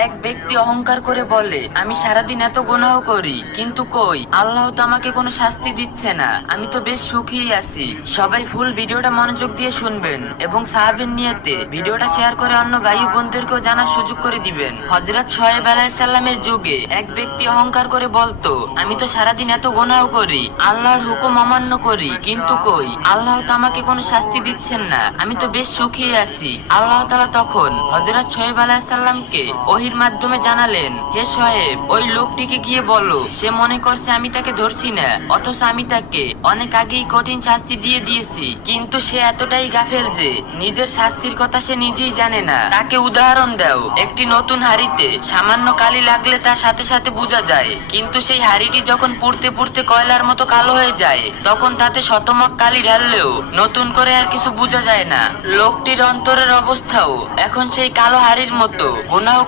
এক ব্যক্তি অহংকার করে বলে, আমি সারাদিন এত গুনাহ করি, কিন্তু কই আল্লাহ তো আমাকে কোনো শাস্তি দিচ্ছে না, আমি তো বেশ সুখী আছি। সবাই ফুল ভিডিওটা মনোযোগ দিয়ে শুনবেন এবং সাহাবের নিয়তে ভিডিওটা শেয়ার করে অন্য ভাই বোনদেরকেও জানার সুযোগ করে দিবেন। হযরত শোয়েব আলাইহিস সালামের যুগে এক ব্যক্তি অহংকার করে বলতো, আমি তো সারাদিন এত গুনাহ করি, আল্লাহর হুকুম অমান্য করি, কিন্তু কই আল্লাহ তো আমাকে কোনো শাস্তি দিচ্ছেন না, আমি তো বেশ সুখী আছি। আল্লাহ তাআলা তখন হযরত শোয়েব আলাইহিস সালামকে ওহীর মাধ্যমে জানালেন, হে শোয়েব, ওই লোকটিকে গিয়ে বলো, সে মনে করছে আমি তাকে ধরছি না, অথচ আমি তাকে অনেক আগেই কঠিন শাস্তি দিয়ে দিয়েছি, কিন্তু সে এতটাই গাফেল যে নিজের শাস্তির কথা সে নিজেই জানে না। তাকে উদাহরণ দাও, একটি নতুন হাড়িতে সামান্য কালি লাগলে তা সাথে সাথে বোঝা যায়, কিন্তু সেই হাড়িটি যখন পুড়তে পুড়তে কয়লার মতো কালো হয়ে যায়, তখন তাতে শতমক কালি ঢাললেও নতুন করে আর কিছু বোঝা যায় না। লোকটির অন্তরের অবস্থাও এখন সেই কালো হাড়ির মতো। গুনাহ